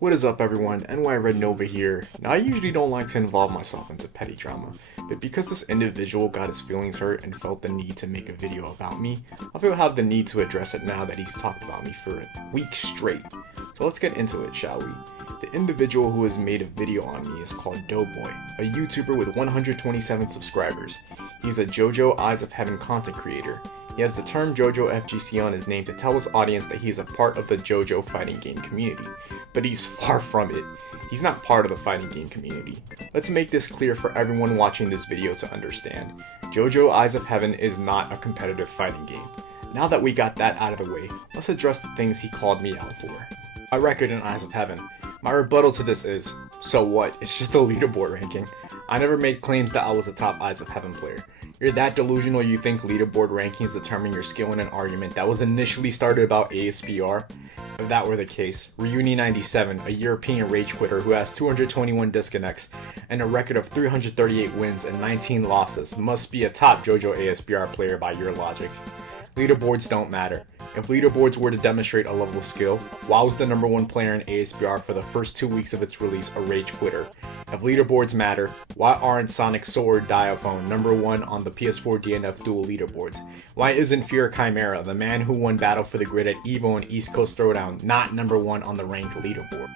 What is up everyone, NY Red Nova here. Now I usually don't like to involve myself into petty drama, but because this individual got his feelings hurt and felt the need to make a video about me, I feel I have the need to address it now that he's talked about me for weeks straight. So let's get into it, shall we? The individual who has made a video on me is called Doughboy, a YouTuber with 127 subscribers. He's a JoJo Eyes of Heaven content creator. He has the term JojoFGC on his name to tell his audience that he is a part of the JoJo fighting game community, but he's far from it. He's not part of the fighting game community. Let's make this clear for everyone watching this video to understand. JoJo Eyes of Heaven is not a competitive fighting game. Now that we got that out of the way, let's address the things he called me out for. My record in Eyes of Heaven. My rebuttal to this is, so what, it's just a leaderboard ranking. I never made claims that I was a top Eyes of Heaven player. You're that delusional you think leaderboard rankings determine your skill in an argument that was initially started about ASBR? If that were the case, Reuni97, a European rage quitter who has 221 disconnects and a record of 338 wins and 19 losses, must be a top JoJo ASBR player by your logic. Leaderboards don't matter. If leaderboards were to demonstrate a level of skill, why was the #1 player in ASBR for the first 2 weeks of its release a rage quitter? If leaderboards matter, why aren't Sonic Sword Diaphone #1 on the PS4 DNF dual leaderboards? Why isn't Fear Chimera, the man who won Battle for the Grid at EVO and East Coast Throwdown, not #1 on the ranked leaderboard?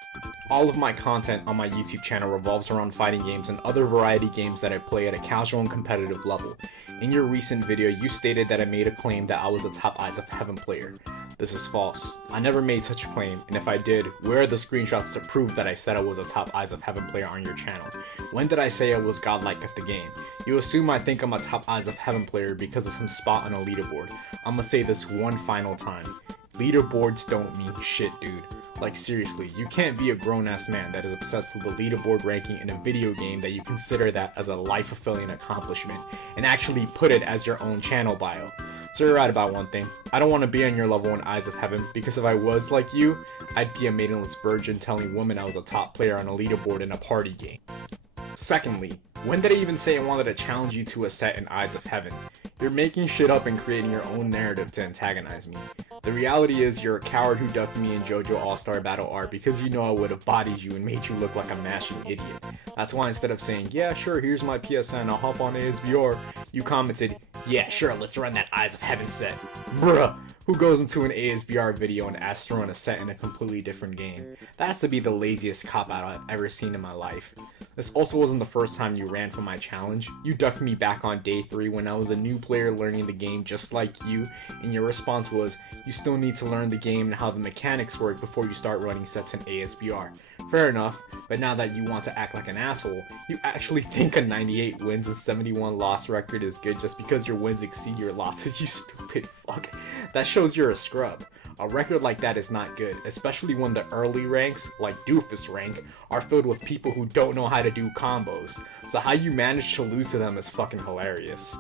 All of my content on my YouTube channel revolves around fighting games and other variety games that I play at a casual and competitive level. In your recent video, you stated that I made a claim that I was a top Eyes of Heaven player. This is false. I never made such a claim, and if I did, where are the screenshots to prove that I said I was a top Eyes of Heaven player on your channel? When did I say I was godlike at the game? You assume I think I'm a top Eyes of Heaven player because of some spot on a leaderboard. I'ma say this one final time. Leaderboards don't mean shit, dude. Like seriously, you can't be a grown-ass man that is obsessed with a leaderboard ranking in a video game that you consider that as a life-fulfilling accomplishment and actually put it as your own channel bio. So you're right about one thing. I don't want to be on your level in Eyes of Heaven, because if I was like you, I'd be a maidenless virgin telling women I was a top player on a leaderboard in a party game. Secondly, when did I even say I wanted to challenge you to a set in Eyes of Heaven? You're making shit up and creating your own narrative to antagonize me. The reality is you're a coward who ducked me in JoJo All-Star Battle R because you know I would have bodied you and made you look like a mashing idiot. That's why instead of saying, yeah sure, here's my PSN, I'll hop on ASBR, you commented, yeah sure, let's run that Eyes of Heaven set. Bruh, who goes into an ASBR video and asks to run a set in a completely different game? That has to be the laziest cop-out I've ever seen in my life. This also wasn't the first time you ran from my challenge. You ducked me back on day 3 when I was a new player learning the game just like you, and your response was, you still need to learn the game and how the mechanics work before you start running sets in ASBR. Fair enough, but now that you want to act like an asshole, you actually think a 98 wins and 71 loss record is good just because your wins exceed your losses, you stupid fuck. That shows you're a scrub. A record like that is not good, especially when the early ranks, like Doofus rank, are filled with people who don't know how to do combos. So how you manage to lose to them is fucking hilarious.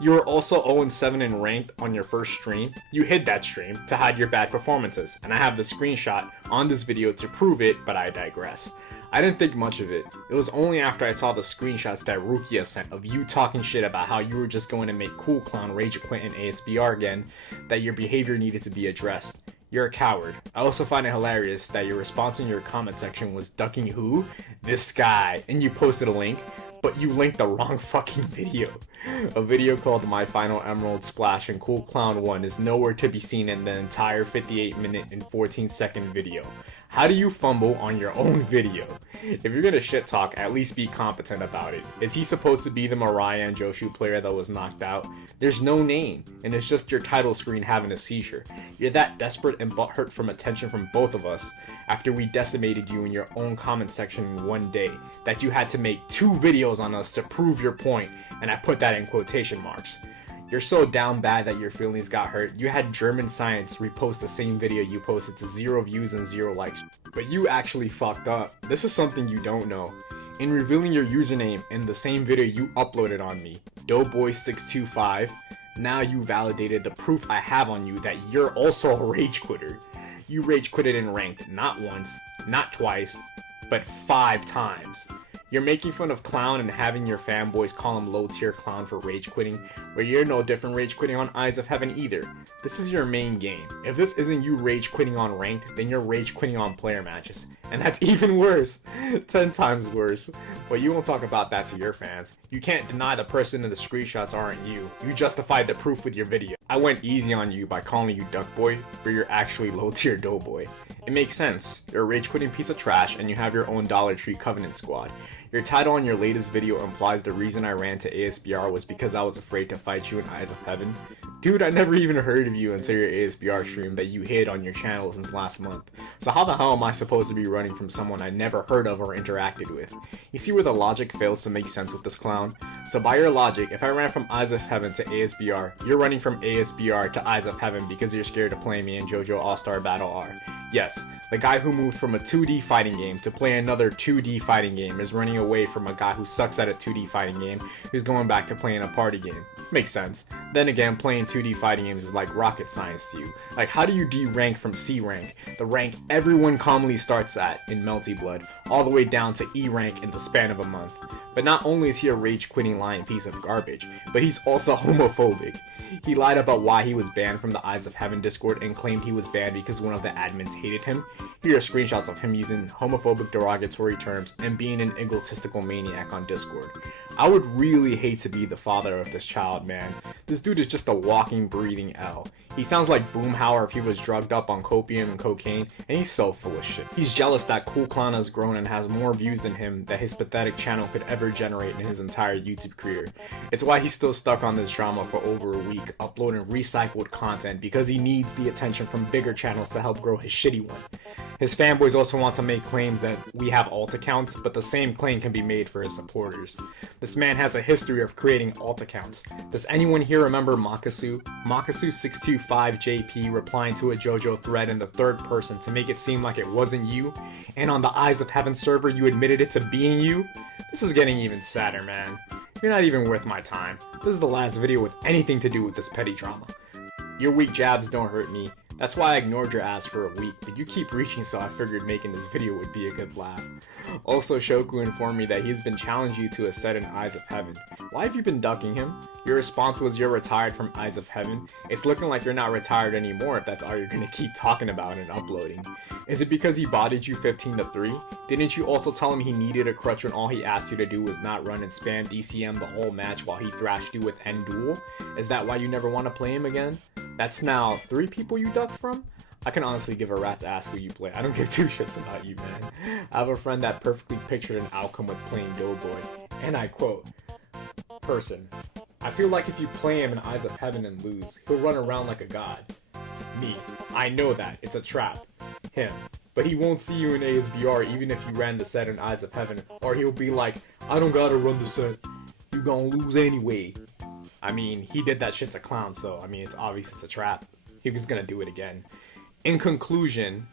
You were also 0-7 in ranked on your first stream. You hid that stream to hide your bad performances, and I have the screenshot on this video to prove it, but I digress. I didn't think much of it. It was only after I saw the screenshots that Rukia sent of you talking shit about how you were just going to make Cool Clown rage quit in ASBR again that your behavior needed to be addressed. You're a coward. I also find it hilarious that your response in your comment section was ducking who? This guy. And you posted a link, but you linked the wrong fucking video. A video called My Final Emerald Splash and Cool Clown 1 is nowhere to be seen in the entire 58-minute and 14-second video. How do you fumble on your own video? If you're gonna shit talk, at least be competent about it. Is he supposed to be the Mariah and Joshu player that was knocked out? There's no name, and it's just your title screen having a seizure. You're that desperate and butthurt from attention from both of us after we decimated you in your own comment section in one day that you had to make 2 videos on us to prove your point, and I put that in quotation marks. You're so down bad that your feelings got hurt, you had German Science repost the same video you posted to 0 views and 0 likes. But you actually fucked up. This is something you don't know. In revealing your username in the same video you uploaded on me, Doughboy625, now you validated the proof I have on you that you're also a rage quitter. You rage quitted in ranked not once, not twice, but 5 times. You're making fun of Clown and having your fanboys call him low tier Clown for rage quitting, where you're no different rage quitting on Eyes of Heaven either. This is your main game. If this isn't you rage quitting on ranked, then you're rage quitting on player matches. And that's even worse. 10 times worse. But you won't talk about that to your fans. You can't deny the person in the screenshots aren't you. You justified the proof with your video. I went easy on you by calling you Doughboy, but you're actually low tier Doughboy. It makes sense. You're a rage quitting piece of trash and you have your own Dollar Tree Covenant squad. Your title on your latest video implies the reason I ran to ASBR was because I was afraid to fight you in Eyes of Heaven. Dude, I never even heard of you until your ASBR stream that you hid on your channel since last month. So how the hell am I supposed to be running from someone I never heard of or interacted with? You see where the logic fails to make sense with this clown? So by your logic, if I ran from Eyes of Heaven to ASBR, you're running from ASBR to Eyes of Heaven because you're scared to play me in JoJo All-Star Battle R. Yes, the guy who moved from a 2D fighting game to play another 2D fighting game is running away from a guy who sucks at a 2D fighting game who's going back to playing a party game. Makes sense. Then again, playing 2D fighting games is like rocket science to you. Like, how do you D-rank from C rank, the rank everyone commonly starts at in Melty Blood, all the way down to E rank in the span of a month? But not only is he a rage-quitting lying piece of garbage, but he's also homophobic. He lied about why he was banned from the Eyes of Heaven Discord and claimed he was banned because one of the admins hated him. Here are screenshots of him using homophobic derogatory terms and being an egotistical maniac on Discord. I would really hate to be the father of this child, man. This dude is just a walking, breathing L. He sounds like Boomhauer if he was drugged up on copium and cocaine, and he's so full of shit. He's jealous that Cool Clown has grown and has more views than him that his pathetic channel could ever generate in his entire YouTube career. It's why he's still stuck on this drama for over a week, uploading recycled content because he needs the attention from bigger channels to help grow his shitty one. His fanboys also want to make claims that we have alt accounts, but the same claim can be made for his supporters. This man has a history of creating alt accounts. Does anyone here remember Makasu? Makasu625JP replying to a JoJo thread in the third person to make it seem like it wasn't you? And on the Eyes of Heaven server you admitted it to being you? This is getting even sadder, man. You're not even worth my time. This is the last video with anything to do with this petty drama. Your weak jabs don't hurt me. That's why I ignored your ass for a week, but you keep reaching, so I figured making this video would be a good laugh. Also, Shoku informed me that he's been challenging you to a set in Eyes of Heaven. Why have you been ducking him? Your response was you're retired from Eyes of Heaven. It's looking like you're not retired anymore if that's all you're gonna keep talking about and uploading. Is it because he bodied you 15-3? Didn't you also tell him he needed a crutch when all he asked you to do was not run and spam DCM the whole match while he thrashed you with End Duel? Is that why you never want to play him again? That's now 3 people you ducked from? I can honestly give a rat's ass who you play. I don't give 2 shits about you, man. I have a friend that perfectly pictured an outcome with playing Doughboy. And I quote, "Person, I feel like if you play him in Eyes of Heaven and lose, he'll run around like a god. Me, I know that, it's a trap. Him, but he won't see you in ASBR even if you ran the set in Eyes of Heaven, or he'll be like, I don't gotta run the set. You gonna lose anyway." I mean, he did that shit to Clown, so I mean, it's obvious it's a trap. He was gonna do it again. In conclusion,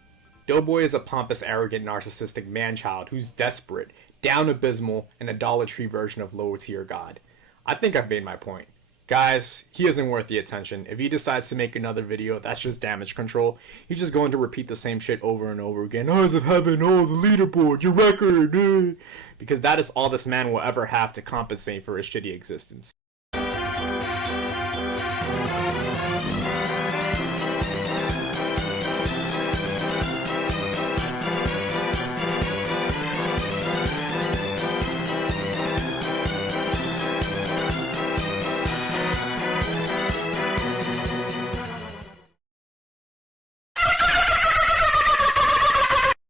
Doughboy is a pompous, arrogant, narcissistic man-child who's desperate, down abysmal, and a Dollar Tree version of lower tier god. I think I've made my point. Guys, he isn't worth the attention. If he decides to make another video, that's just damage control. He's just going to repeat the same shit over and over again. Eyes of Heaven, oh, the leaderboard, your record, because that is all this man will ever have to compensate for his shitty existence.